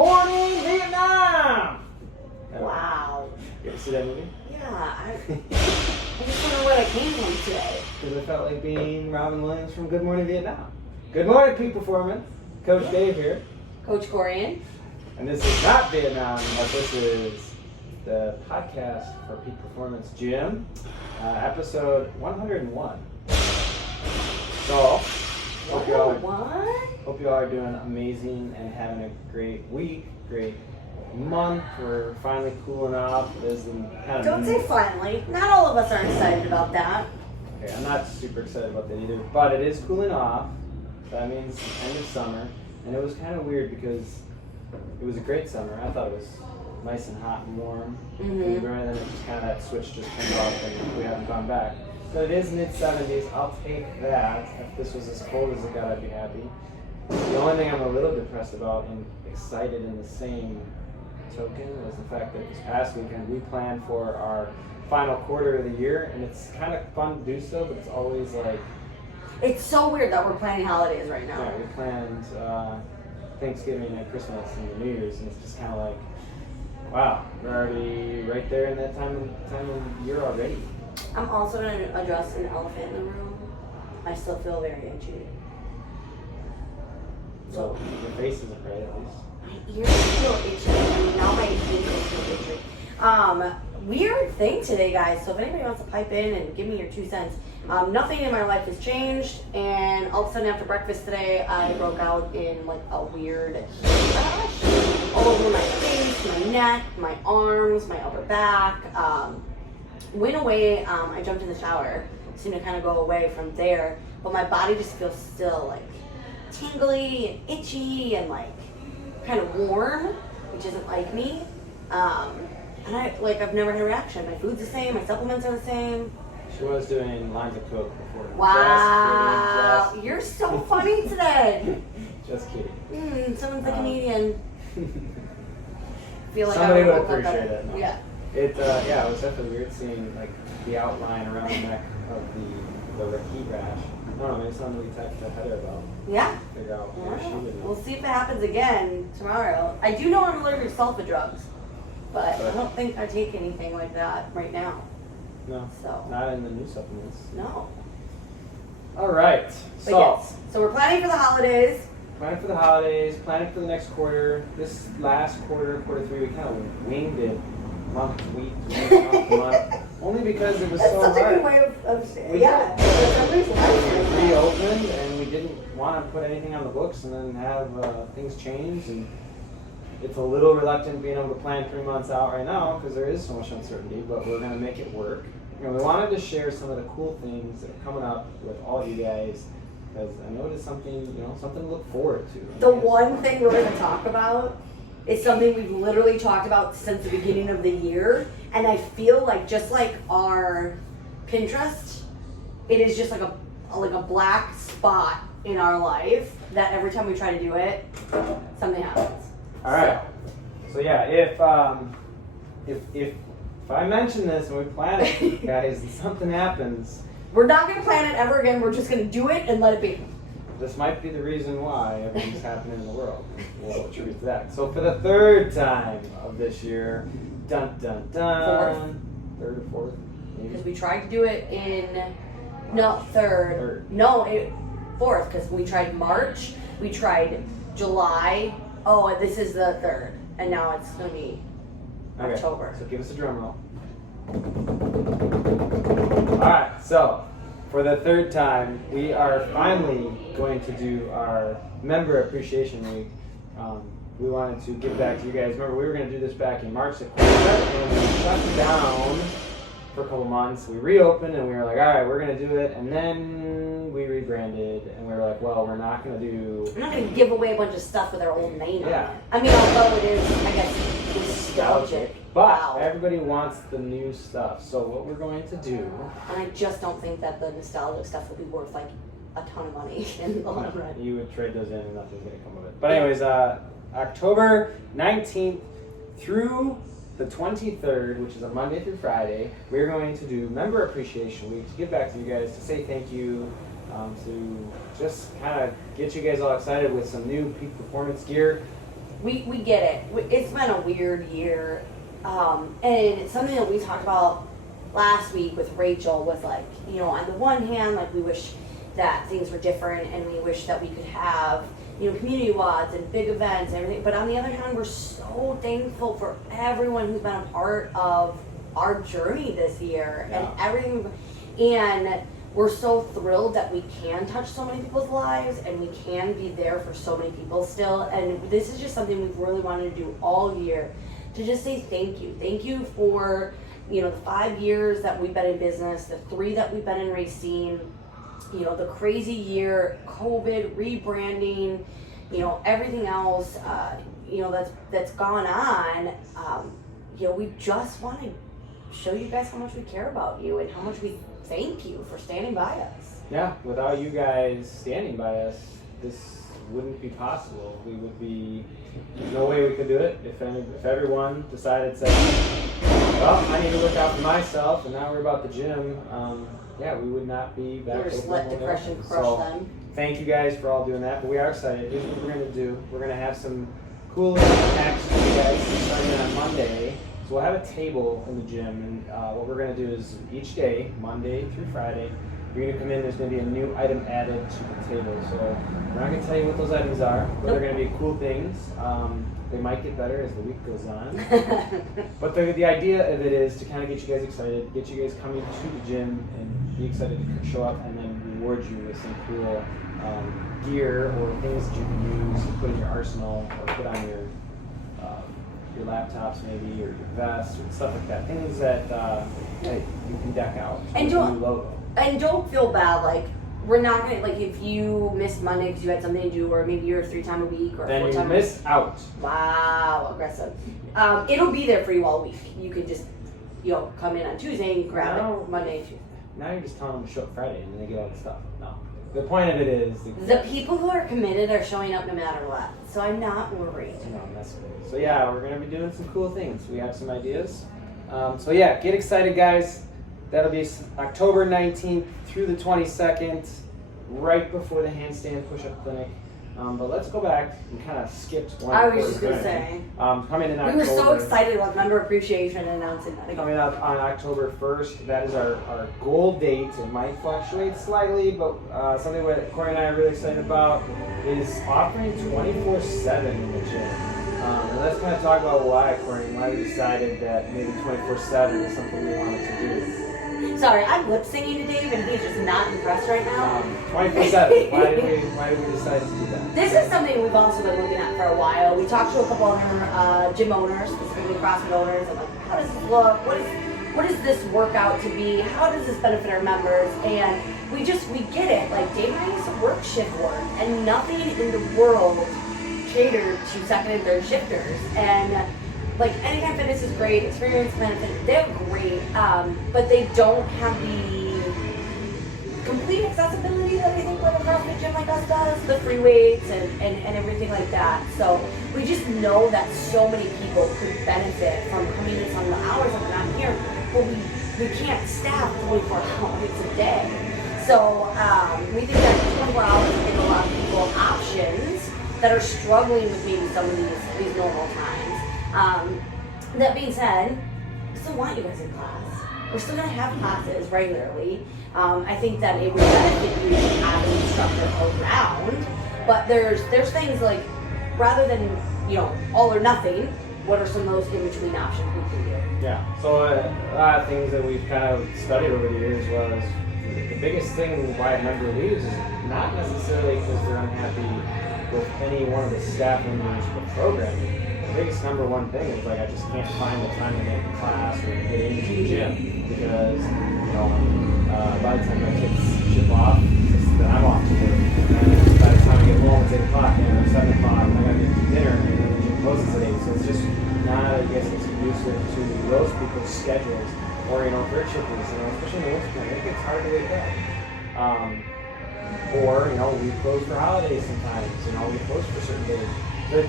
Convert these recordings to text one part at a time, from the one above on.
Morning, Vietnam! Wow. You ever see that movie? Yeah, I just wonder where I came from today. Because I felt like being Robin Williams from Good Morning Vietnam. Good morning, peak performance. Coach Dave here. Coach Corian. And this is not Vietnam, but this is the podcast for peak performance gym, episode 101. So, hope you all are doing amazing and having a great week, great month. We're finally cooling off. Don't say finally. Not all of us are excited about that. Okay, I'm not super excited about that either, but it is cooling off. That means end of summer. And it was kind of weird because it was a great summer. I thought it was nice and hot and warm. Mm-hmm. And then it just kind of, that switch just turned off and we haven't gone back. But it is mid-70s. I'll take that. If this was as cold as it got, I'd be happy. The only thing I'm a little depressed about and excited in the same token was the fact that this past weekend we planned for our final quarter of the year, and it's kind of fun to do so, but it's always like... It's so weird that we're planning holidays right now. Yeah, we planned Thanksgiving and Christmas and the New Year's, and it's just kind of like, wow, we're already right there in that time of year already. I'm also going to address an elephant in the room. I still feel very itchy. So your face isn't right, at least. My ears feel itchy. I mean, now my ankles feel itchy. Weird thing today, guys. So if anybody wants to pipe in and give me your 2 cents. Nothing in my life has changed, and all of a sudden after breakfast today, I broke out in like a weird heat rash all over my face, my neck, my arms, my upper back. Went away. I jumped in the shower. Seemed to kind of go away from there, but my body just feels still like tingly and itchy and like kind of warm, which isn't like me. And I've never had a reaction. My food's the same. My supplements are the same. She was doing lines of coke before. Wow, you're so funny today. Just kidding. Someone's a comedian. Feel like somebody I would woke up appreciate better. it. No. Yeah. It was definitely weird seeing like the outline around the neck of the heat rash. I don't know, maybe something we text to Heather about. Yeah. Figure out where she would. We'll see if it happens again tomorrow. I do know I'm allergic to sulfa drugs, but I don't think I take anything like that right now. No. So. Not in the new supplements. No. All right. But yes. So we're planning for the holidays. Planning for the holidays, planning for the next quarter. This last quarter 3, we kind of winged it month to week, month to month. Only because it was That's so such hard. a good way of saying it. We reopened and we didn't want to put anything on the books and then have things change. And it's a little reluctant being able to plan 3 months out right now because there is so much uncertainty, but we're going to make it work. And we wanted to share some of the cool things that are coming up with all of you guys because I know it's something, something to look forward to. The one thing we're going to talk about is something we've literally talked about since the beginning of the year, and I feel like just like our Pinterest, it is just like a black spot in our life that every time we try to do it, something happens. All right. So yeah, if I mention this and we plan it, guys, and something happens, we're not going to plan it ever again. We're just going to do it and let it be. this might be the reason why everything's happening in the world. We'll attribute to that. So for the 3rd time of this year, dun dun dun. 3rd or 4th? Because we tried to do it in, no, 3rd. No, 4th, because we tried March, we tried July. Oh, this is the 3rd, and now it's going to be October. So give us a drum roll. Alright, so for the 3rd time, we are finally going to do our Member Appreciation Week. We wanted to give back to you guys. Remember, we were going to do this back in March, and we shut down for a couple months. We reopened, and we were like, alright, we're going to do it, and then we rebranded, and we were like, well, we're not going to do... I'm not going to give away a bunch of stuff with our old name on Yeah. it. I mean, although it is, I guess, nostalgic. But everybody wants the new stuff. So what we're going to do... And I just don't think that the nostalgic stuff will be worth, like, a ton of money in the long run. You would trade those in and nothing's going to come of it. But anyways, October 19th through the 23rd, which is a Monday through Friday, we're going to do Member Appreciation Week to give back to you guys, to say thank you, to just kind of get you guys all excited with some new peak performance gear. we get it. It's been a weird year. And something that we talked about last week with Rachel was like, you know, on the one hand, like we wish that things were different and we wish that we could have, you know, community WODs and big events and everything. But on the other hand, we're so thankful for everyone who's been a part of our journey this year and everything. And we're so thrilled that we can touch so many people's lives and we can be there for so many people still. And this is just something we've really wanted to do all year, to just say thank you. Thank you for, you know, the 5 years that we've been in business, the 3 that we've been in Racine, you know, the crazy year, COVID, rebranding, you know, everything else, you know, that's gone on. You know, we just want to show you guys how much we care about you and how much we thank you for standing by us. Yeah, without you guys standing by us, this wouldn't be possible. We would be, there's no way we could do it if everyone decided to say, well, I need to look out for myself, and now we're about the gym. Yeah, we would not be back. We're just let depression crush them. Thank you guys for all doing that, but we are excited. Here's what we're going to do. We're going to have some cool actions for you guys starting on Monday. So we'll have a table in the gym, and what we're going to do is each day, Monday through Friday, you're going to come in, there's going to be a new item added to the table. So we're not going to tell you what those items are, but they're going to be cool things. They might get better as the week goes on. But the idea of it is to kind of get you guys excited, get you guys coming to the gym and be excited to show up, and then reward you with some cool gear or things that you can use to put in your arsenal or put on your laptops maybe, or your vest or stuff like that. Things that you can deck out with a new logo. And don't feel bad, like, we're not gonna, like, if you missed Monday because you had something to do, or maybe you're 3 times a week, or then 4 you times missed out. Wow, aggressive. It'll be there for you all week. You could just, you know, come in on Tuesday and grab it Monday and Tuesday. Now you're just telling them to show up Friday and then they get all the stuff. No. The point of it is the people who are committed are showing up no matter what. So I'm not worried. No, that's good. So yeah, we're gonna be doing some cool things. We have some ideas. So yeah, get excited, guys. That'll be October 19th through the 22nd, right before the handstand push-up clinic. But let's go back. We kind of skipped one. I was just going to say. Coming in October. We were so excited about member appreciation announcing that. Coming up on October 1st, that is our goal date. It might fluctuate slightly, but something that Corey and I are really excited about is offering 24/7 in the gym. And let's kind of talk about why, Corey, and why we decided that maybe 24/7 is something we wanted to do. Sorry, I'm lip singing to Dave and he's just not impressed right now. 24/7. Why did we decide to do that? This is something we've also been looking at for a while. We talked to a couple other gym owners, specifically CrossFit owners, and like, how does this look? What is this workout to be? How does this benefit our members? And we get it. Like, Dave and I used to work shift work, and nothing in the world catered to second and third shifters. And like, Anytime Fitness is great, Experience Benefit, they're great, but they don't have the complete accessibility that I think like a CrossFit gym like us does, the free weights and everything like that. So we just know that so many people could benefit from coming in some of the hours that we're not here, but we can't staff 24 hours a day. So we think that 24 hours give a lot of people options that are struggling with maybe some of these normal times. That being said, we still want you guys in class. We're still going to have classes regularly. I think that it would benefit you to have an instructor around, but there's things like, rather than, you know, all or nothing, what are some of those in-between options we can do? Yeah, so a lot of things that we've kind of studied over the years was the biggest thing why a member leaves is not necessarily because they're unhappy with any one of the staff members or programming. The biggest number one thing is like, I just can't find the time to get in class or to get into the gym because, you know, by the time my kids ship off, then I'm off to work. And by the time I get home, it's 8 o'clock or 7 o'clock, and I gotta get to dinner, and then the gym closes at 8. So it's just not, I guess, it's conducive to those people's schedules, or, you know, third shifters, you know, especially in the winter time, it gets hard to wake up. Or, you know, we close for holidays sometimes, you know, we close for certain days. But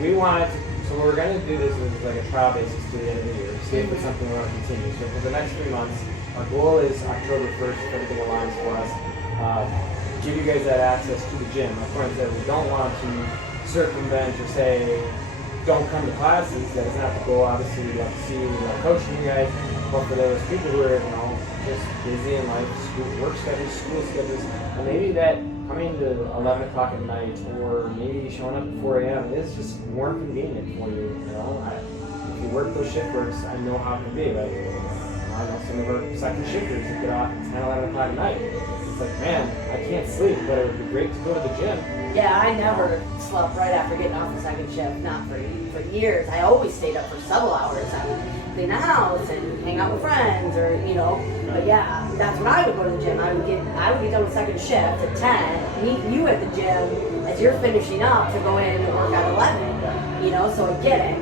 we wanted to, so we're going to do this as like a trial basis to the end of the year, see if it's something we want to continue. So for the next 3 months, our goal is October 1st, if everything aligns for us, give you guys that access to the gym. Like Corinne said, we don't want to circumvent or say, don't come to classes. That's not the goal. Obviously, we love to see you, we love coaching you guys. But for those people who are, just busy in life, school, work schedules, school schedules, and maybe that coming to 11 o'clock at night or maybe showing up at 4 a.m. is just more convenient for you. If you work those shift works, I know how it can be. Like, I know some of our second shifters that get off at 10, 11 o'clock at night. It's like, man, I can't sleep, but it would be great to go to the gym. Yeah, I never slept right after getting off the second shift, not for years. I always stayed up for several hours. I would clean the house and hang out with friends or, but yeah, that's when I would go to the gym. I would get done with second shift at 10, meet you at the gym as you're finishing up to go in and work at 11, so I get it.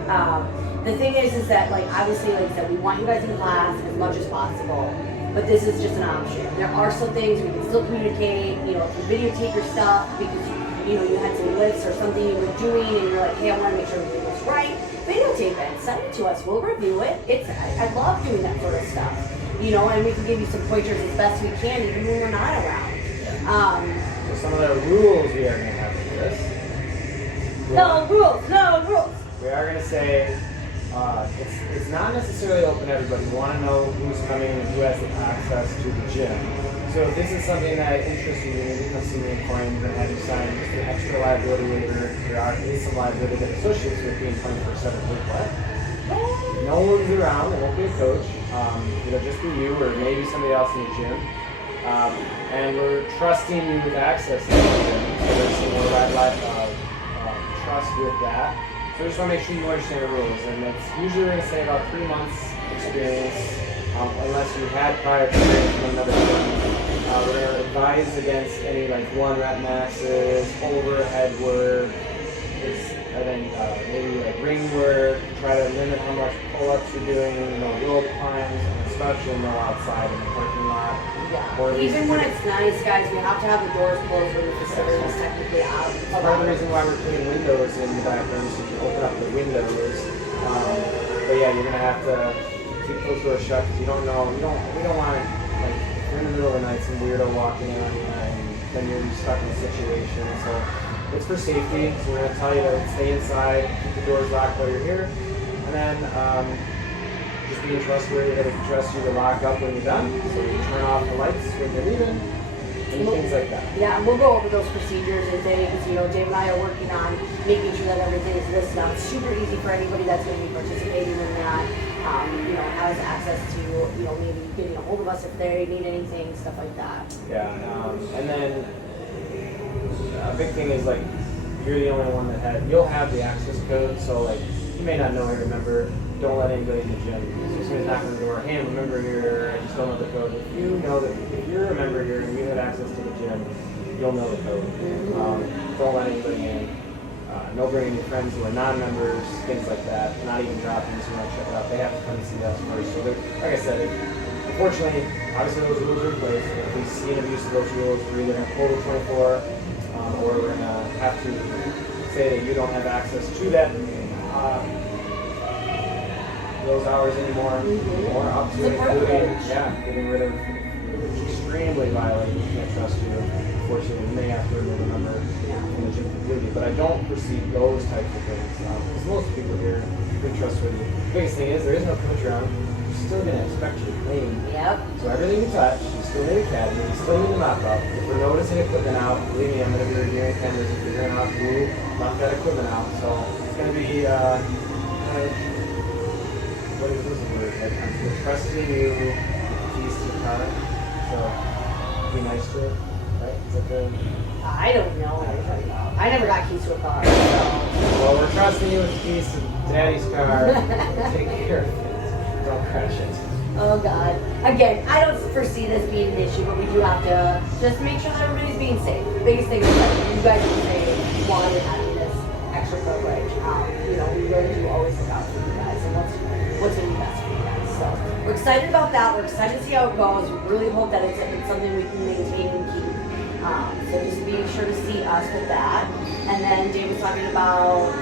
The thing is that, like, obviously, like I said, we want you guys in class as much as possible. But this is just an option. There are still things we can still communicate. If you videotape your stuff because you had some lifts or something you were doing and you're like, hey, I want to make sure everything was right. Videotape it, send it to us. We'll review it. I love doing that sort of stuff. And we can give you some pointers as best we can, even when we're not around. So some of the rules we are going to have for this. No rules. We are going to say. It's not necessarily open to everybody. We want to know who's coming and who has the access to the gym. So if this is something that interests you, maybe come see me in Coins and have you sign just an extra liability waiver. There is some liability that associates with being 24/7 what? No one's around. There won't be a coach. It'll just be you or maybe somebody else in the gym. And we're trusting you with access to the gym. So there's some more trust with that. So I just want to make sure you understand the rules, and it's usually we're going to say about 3 months experience, unless you had prior experience from another gym. We're going to advise against any one rep masses, overhead work, and then maybe ring work. Try to limit how much pull-ups you're doing, roll climbs, and especially no outside in the parking lot. Yeah. Even when it's nice, guys, we have to have the doors closed when the facility is technically out. Part of the reason why we're putting windows in the bathroom so you can open up the windows. But yeah, you're gonna have to keep those doors shut because you don't know. We don't want if you're in the middle of the night, some weirdo walking in on you, and then you're stuck in a situation. So it's for safety. So we're gonna tell you to stay inside, keep the doors locked while you're here, and then. Just being trustworthy that we can trust you to lock up when you're done, so you turn off the lights when you're leaving, and things like that. Yeah, and we'll go over those procedures and things. Dave and I are working on making sure that everything is listed out. It's super easy for anybody that's going to be participating in that. Has access to maybe getting a hold of us if they need anything, stuff like that. Yeah, and then a big thing is you're the only one you'll have the access code, so you may not know or remember. Don't let anybody in the gym. As soon as knock on the door, hey, I'm a member here, I just don't know the code. If you know that if you're a member here and you have access to the gym, you'll know the code. Don't let anybody in. No bringing your friends who are non-members, things like that. Not even dropping so you want to check it out. They have to come and see us first. So like I said, unfortunately, obviously those rules are in place. If we see an abuse of those rules, we're either going to pull the 24 or we're going to have to say that you don't have access to that those hours anymore, or up to including, getting rid of extremely violent, we can't trust you. Unfortunately, we may have to remove a member from the gym completely, but I don't foresee those types of things. Because most people here are pretty trustworthy. The biggest thing is there is no coach around. You're still going to expect you to clean. Yep. So everything you touch, you still need a cabinet, you still need to mop up. If we're noticing equipment out, believe me, I'm going to be reviewing cameras and figuring out who left that equipment out. So it's going to be what is this word? I'm trusting you keys to the car, so be nice to it, right? Is that the... I don't know. I never got keys to a car. So. Well, we're trusting you with the keys to Daddy's car. Take care of it. Don't crash it. Oh God. Again, I don't foresee this being an issue, but we do have to just make sure that everybody's being safe. The biggest thing is that you guys are safe while you're having this extra privilege. We really do always look out for you guys and what's going to be best for you guys. So we're excited about that. We're excited to see how it goes. We really hope that it's something we can maintain and keep. So just be sure to see us with that. And then Dave was talking about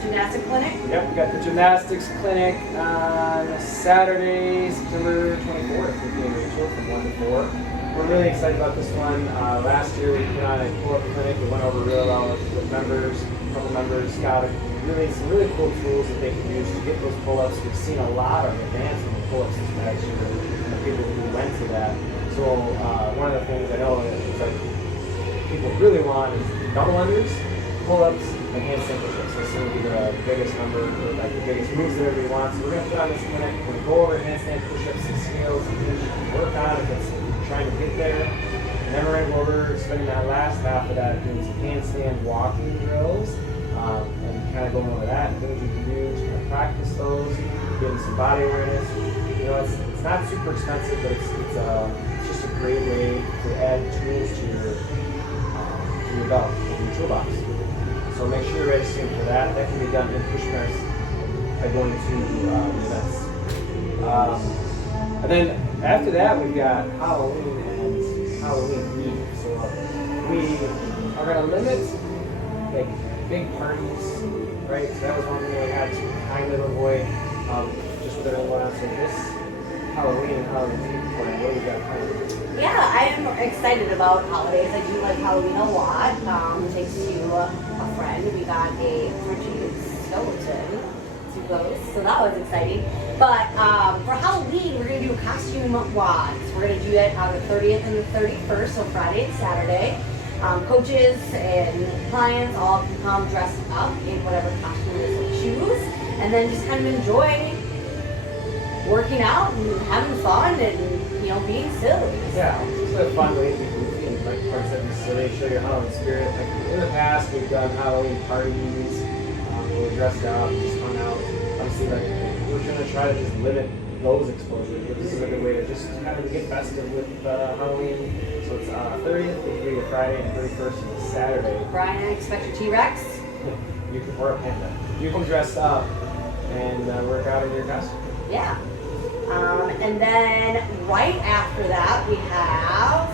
gymnastic clinic. Yep, we got the gymnastics clinic on Saturday, September 24th with me and Rachel from 1 to 4. We're really excited about this one. Last year we put on a pull-up clinic. It went over really well with members, a couple members got some really cool tools that they can use to get those pull-ups. We've seen a lot of advance in the pull-ups this past year, and the people who went to that. So one of the things I know is like people really want is double unders, pull-ups, and handstand push-ups. This will be the biggest number, or like the biggest moves that everybody wants. So we're gonna put on this clinic. We're gonna go over handstand push-ups and scales and things you can work on if it's trying to get there. And then we're gonna go over spending that last half of that doing some handstand walking drills, and kind of going over that and things you can do to kind of practice those, getting some body awareness. You know, it's not super expensive, but it's just a great way to add tools to your belt, to your toolbox. So make sure you're registering for that. That can be done in push press by going to the events. And then after that, we've got Halloween and Halloween Eve. So we are going to limit like big parties, right? So that was one thing we had to kind of avoid, just with everyone else. So this Halloween and Halloween Eve plan, what do we got planned? Yeah, I'm excited about holidays. I do like Halloween a lot. Thanks to a friend, we got a Frenchie skeleton to go, so that was exciting. But for Halloween, we're gonna do costume wads. We're gonna do it on the 30th and the 31st, so Friday and Saturday. Coaches and clients all can come dressed up in whatever costume they choose, and then just kind of enjoy working out and having fun and, you know, being silly. Yeah, it's just a fun way to be goofy and like parts that be silly, show your Halloween spirit. Like in the past, we've done Halloween parties, where we're dressed up, just hung out. Obviously, like we're gonna try to just limit those exposures, but this is a good way to just kind of get festive with Halloween. So it's 30th will be the Friday and 31st is the Saturday. Brian, expect your T-Rex. You can, or a panda. You can dress up and work out in your costume. Yeah. And then right after that, we have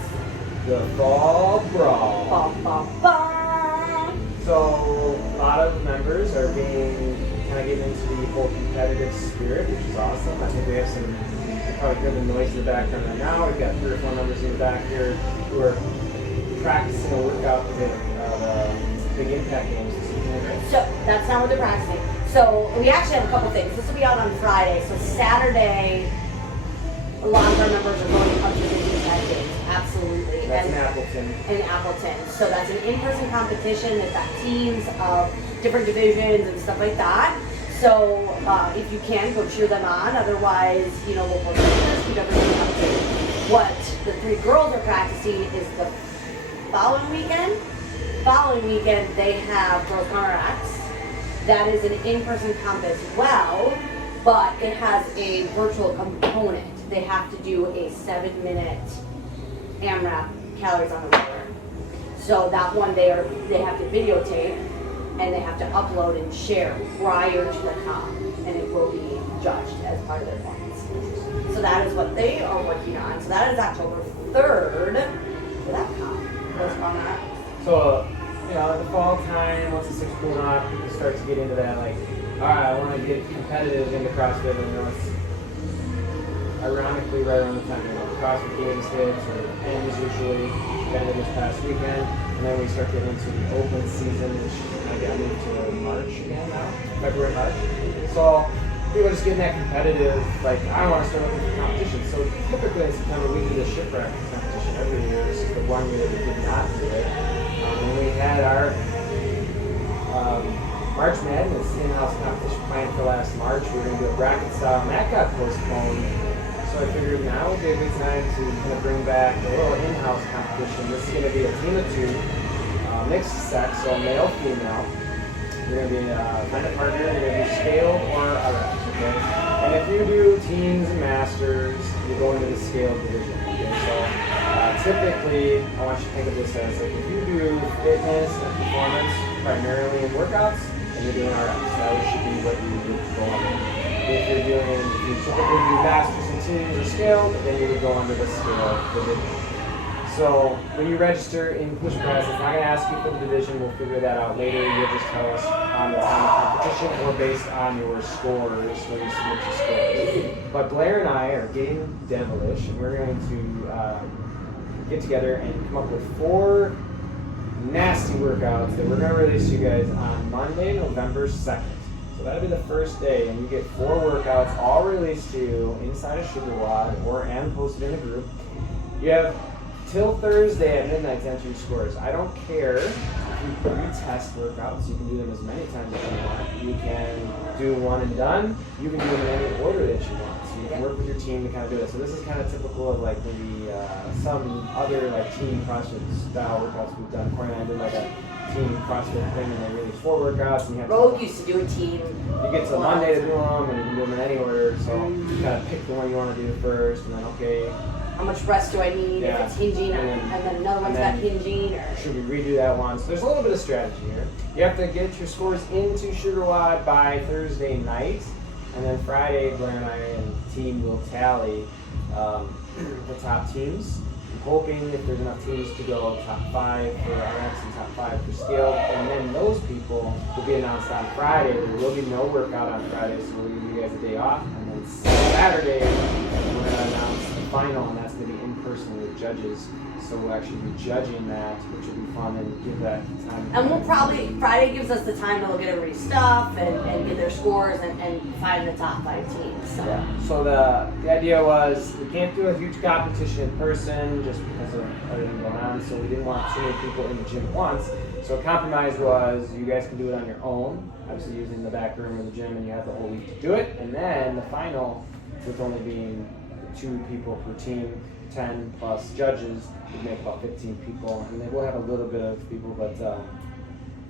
The Fall Brawl. bum, bum, bum. So a lot of members are being kind of getting into the whole competitive spirit, which is awesome. I think we have some, you probably hear the noise in the background right now. We've got 3 or 4 members in the back here who are practicing a workout for the big impact games this evening, right? So that's not what they're practicing. So we actually have a couple things. This will be out on Friday. So Saturday, a lot of our members are going up to the impact games. Absolutely. That's And- in Appleton. in Appleton. So that's an in-person competition. They've got teams of different divisions and stuff like that. So if you can, go cheer them on. Otherwise, you know, we'll post pictures, keep everything up to date. What the 3 girls are practicing is the following weekend. Following weekend, they have Girls Power X. That is an in-person comp as well, but it has a virtual component. They have to do a 7-minute AMRAP calories on the roller. So that one they have to videotape and they have to upload and share prior to the comp, and it will be judged as part of their points. So that is what they are working on. So that is October 3rd for that comp. What's on that? So, you know, in the fall time, once it's cooling off, people start to get into that, like, all right, I want to get competitive into CrossFit, and you know, it's ironically right around the time, you know, CrossFit Games hits, or ends usually, ended this past weekend, and then we start getting into the open season, which kind of got moved to March again now, February, March. So, people are just getting that competitive, like, I want to start looking for competition. So typically in September, we do the shipwreck competition every year. This is the one year we did not do it. And we had our March Madness in-house competition planned for last March. We were going to do a bracket style, and that got postponed. So I figured now would be a good time to kind of bring back a little in-house competition. This is going to be a team of 2, mixed sex, so male, female. You're going to be find a partner, you're going to do scale or RX, okay? And if you do teens and masters, you go into the scale division, okay? So typically, I want you to think of this as like if you do fitness and performance primarily in workouts, and you're doing RX, that should be what you would go under. If you typically do masters and teens or scale, then you would go under the scale division. So when you register in push press, it's not going to ask you for the division. We'll figure that out later. You'll just tell us on the time of competition or based on your scores when you submit your scores. But Blair and I are getting devilish, and we're going to get together and come up with 4 nasty workouts that we're going to release to you guys on Monday, November 2nd. So that'll be the first day, and you get 4 workouts all released to you inside of Sugar Wad and posted in a group. You have till Thursday at midnight to enter your scores. I don't care if you retest workouts. You can do them as many times as you want. You can do one and done. You can do them in any order that you want. So you can work with your team to kind of do it. So this is kind of typical of like maybe some other like team CrossFit style workouts we've done. Corey and I did like a team CrossFit thing, and they release 4 workouts, and you have Rogue used to do a team. You get to Monday to do them, and you can do them in any order. So you kind of pick the one you want to do first, and then okay. How much rest do I need? Yeah. If it's hinging, and then another one's got hinging, or should we redo that one? So there's a little bit of strategy here. You have to get your scores into Sugar Wad by Thursday night, and then Friday, Blair and I and the team will tally the top teams. I'm hoping if there's enough teams to go top 5 for RX and top 5 for scale, and then those people will be announced on Friday. There will be no workout on Friday, so we'll give you guys a day off, and then Saturday we're going to announce the final, and that's going to be in person with judges. So we'll actually be judging that, which will be fun, and give that time. and we'll probably Friday gives us the time to look at everybody's stuff and get their scores and find the top 5 teams. So. Yeah. So the idea was we can't do a huge competition in person just because of everything going on. So we didn't want too many people in the gym at once. So a compromise was you guys can do it on your own, obviously using the back room of the gym, and you have the whole week to do it. And then the final, with only being 2 people per team, 10 plus judges, would make about 15 people. And they will have a little bit of people, but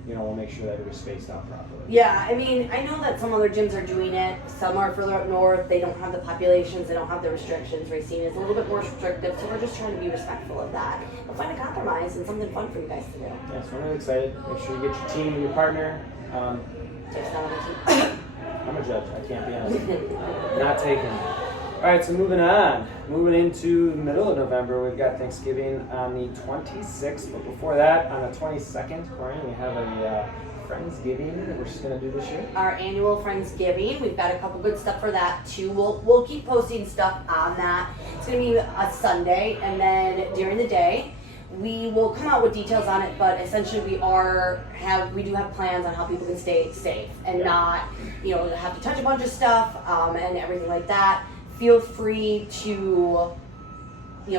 we'll make sure that it was spaced out properly. Yeah, I mean, I know that some other gyms are doing it. Some are further up north. They don't have the populations. They don't have the restrictions. Racine is a little bit more restrictive, so we're just trying to be respectful of that. But find a compromise and something fun for you guys to do. Yeah, so I'm really excited. Make sure you get your team and your partner. Just not on the team. I'm a judge. I can't be honest. Not taken. All right, so moving on. Moving into the middle of November, we've got Thanksgiving on the 26th. But before that, on the 22nd, Corinne, we have a friendsgiving that we're just going to do this year. Our annual friendsgiving. We've got a couple good stuff for that too. We'll keep posting stuff on that. It's going to be a Sunday, and then during the day, we will come out with details on it, but essentially we do have plans on how people can stay safe and not, have to touch a bunch of stuff and everything like that. Feel free to,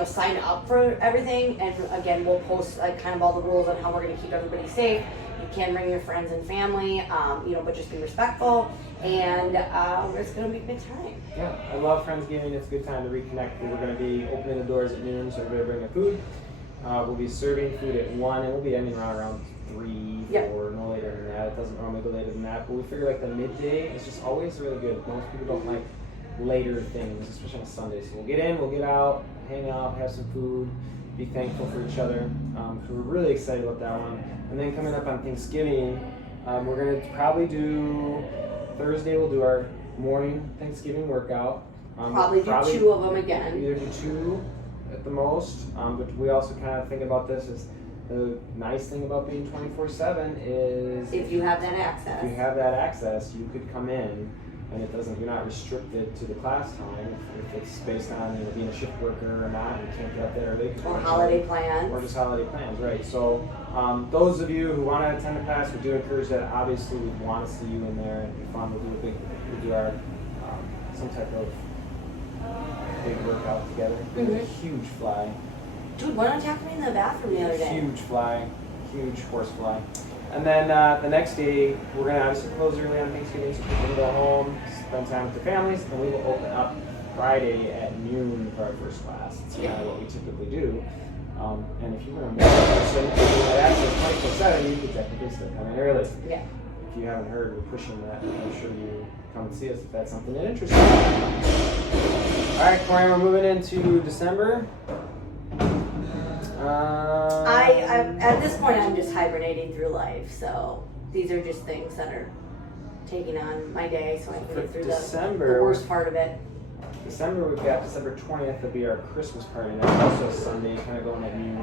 sign up for everything. And again, we'll post kind of all the rules on how we're going to keep everybody safe. You can bring your friends and family, but just be respectful. And it's going to be a good time. Yeah, I love Friendsgiving. It's a good time to reconnect. We're going to be opening the doors at noon, so everybody bring their food. We'll be serving food at 1, and we'll be ending around 3, 4, no later than that. It doesn't normally go later than that, but we figure like the midday is just always really good. Most people don't like later things, especially on Sunday. So we'll get in, we'll get out, hang out, have some food, be thankful for each other. So we're really excited about that one. And then coming up on Thanksgiving, we're going to probably do Thursday. We'll do our morning Thanksgiving workout. Probably do 2 of them again. Either do 2 at the most, but we also kind of think about this as the nice thing about being 24/7 is if you have that access. If you have that access, you could come in, and you're not restricted to the class time. If it's based on being a shift worker or not, you can't get up that early. Or holiday plans. Or just holiday plans, right? So those of you who want to attend the class, we do encourage that. Obviously, we want to see you in there and be fun. We'll do our some type of big workout together. Mm-hmm. A huge fly. Dude, why don't you have me in the bathroom the other day? Huge fly, huge horse fly. And then the next day, we're going to obviously close early on Thanksgiving, so people can go home, spend time with their families, and we will open up Friday at noon for our first class. It's kind of what we typically do. And if you were a more person who had access 24/7, you could technically still come in early. Yeah. If you haven't heard, we're pushing that. I'm sure you come and see us if that's something that interests you. All right, Corey, we're moving into December. At this point, I'm just hibernating through life. So these are just things that are taking on my day, so I can get through the worst part of it. December, we've got December 20th to be our Christmas party. That's also a Sunday, kind of going at noon.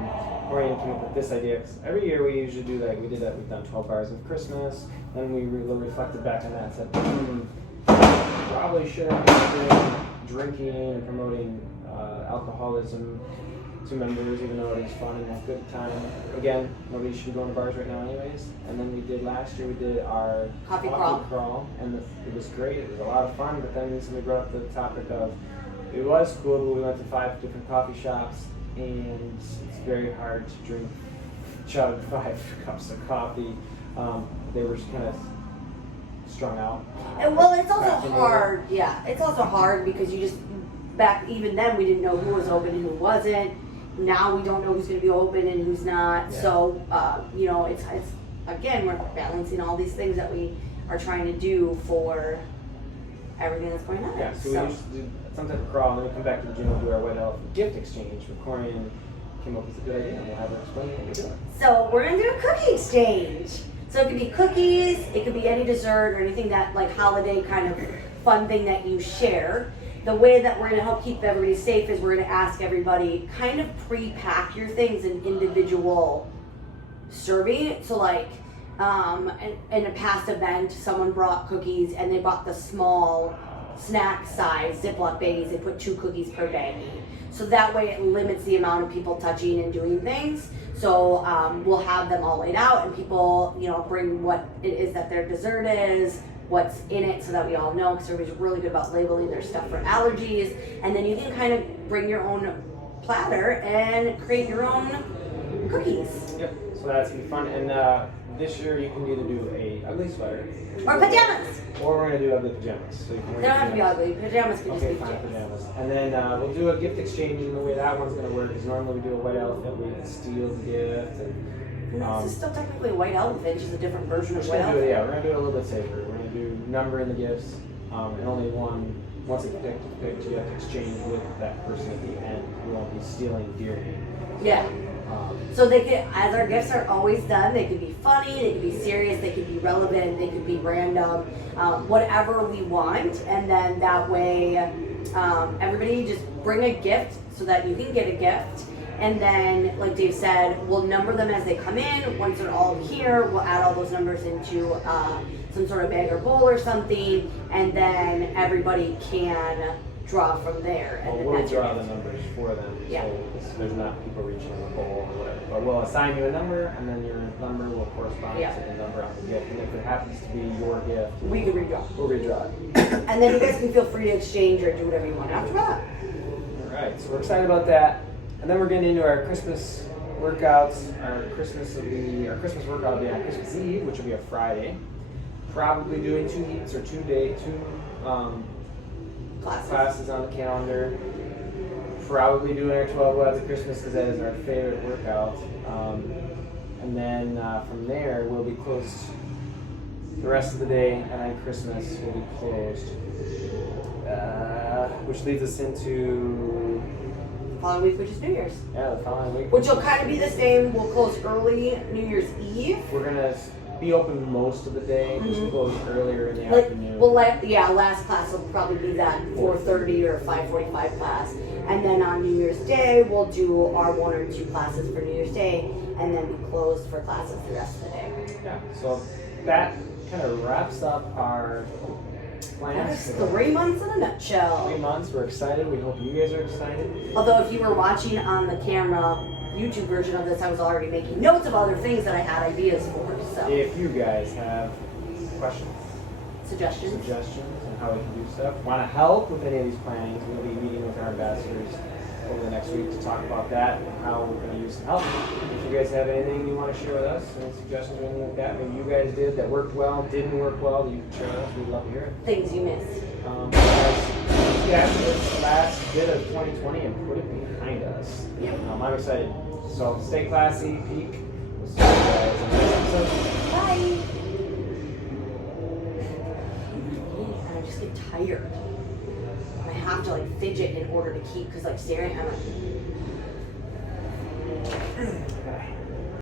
Orion came up with this idea because every year we usually do that. We did that. We've done 12 bars of Christmas. Then we reflected back on that and said, probably shouldn't be drinking and promoting alcoholism. to members, even though it was fun and a good time. Again, nobody should be going to bars right now anyways. And then we did last year, we did our Coffee crawl, and it was great. It was a lot of fun, but then somebody brought up the topic of, it was cool, but we went to 5 different coffee shops, and it's very hard to chug 5 cups of coffee. They were just kind of strung out. And well, it's also hard. Yeah, it's also hard because you just even then we didn't know who was open and who wasn't. Now we don't know who's going to be open and who's not. Yeah. So you know, it's again, we're balancing all these things that we are trying to do for everything that's going on. Yeah. So we used to do some type of crawl, and then we come back to the gym and do our White Elephant gift exchange. But Corian came up with a good idea, and we'll have her explain what we're doing. So we're going to do a cookie exchange. So it could be cookies, it could be any dessert or anything that like holiday kind of fun thing that you share. The way that we're going to help keep everybody safe is we're going to ask everybody kind of pre-pack your things in individual serving. So like in a past event, someone brought cookies and they bought the small snack size Ziploc baggies. They put 2 cookies per baggie. So that way it limits the amount of people touching and doing things. So we'll have them all laid out, and people, you know, bring what it is that their dessert is, what's in it, so that we all know, because everybody's really good about labeling their stuff for allergies. And then you can kind of bring your own platter and create your own cookies. Yep. So that's gonna be fun. And this year you can either do a ugly sweater or pajamas. Or we're gonna do ugly pajamas. So you can They don't have to be ugly. Pajamas can just be pajamas. And then we'll do a gift exchange, and the way that one's gonna work is normally we do a white elephant, we steal the gift. And this is still technically a white elephant, just a different version of white Yeah, elephant. we're gonna do it a little bit safer. We're gonna do numbering the gifts, and only once it's picked, you have to exchange with that person at the end. We won't be stealing deer meat. Yeah. So they could, as our gifts are always done, they could be funny, they could be serious, they could be relevant, they could be random, whatever we want. And then that way, everybody just bring a gift so that you can get a gift. And then, like Dave said, we'll number them as they come in. Once they're all here, we'll add all those numbers into some sort of bag or bowl or something. And then everybody can draw from there. And Well, we'll draw the numbers for them. Yeah. So there's not people reaching in the bowl or whatever. But we'll assign you a number, and then your number will correspond to the number on the gift. And if it happens to be your gift, we can redraw. We'll redraw it. And then you guys can feel free to exchange or do whatever you want after that. All right. So we're excited about that. And then we're getting into our Christmas workouts. Our Christmas workout will be on Christmas Eve, which will be a Friday. Probably doing 2 heats or 2 classes on the calendar. Probably doing our 12 Wads of Christmas because that is our favorite workout. And then from there, we'll be closed the rest of the day, and on Christmas we'll be closed. Which leads us into The following week, which is New Year's. the following week. Which will kind of be the same. We'll close early New Year's Eve. We're gonna be open most of the day, just close earlier in the afternoon. Last class will probably be that 4:30 or 5:45 class. And then on New Year's Day, we'll do our 1 or 2 classes for New Year's Day, and then we close for classes the rest of the day. Yeah, so that kind of wraps up our plans. That's 3 months in a nutshell. 3 months, we're excited. We hope you guys are excited. Although if you were watching on the camera YouTube version of this, I was already making notes of other things that I had ideas for. So If you guys have questions, suggestions, on how we can do stuff, want to help with any of these plannings, we'll be meeting with our ambassadors over the next week to talk about that and how we're going to use some help. If you guys have anything you want to share with us, any suggestions or anything like that, maybe you guys did that worked well, didn't work well, that you can share with us, we'd love to hear it. things you missed. Let's get after this last bit of 2020 and put it behind us. I'm excited. So stay classy, peak. We'll see you guys in the next episode. Bye. I just get tired. I have to like fidget in order to keep, because like staring, I'm like.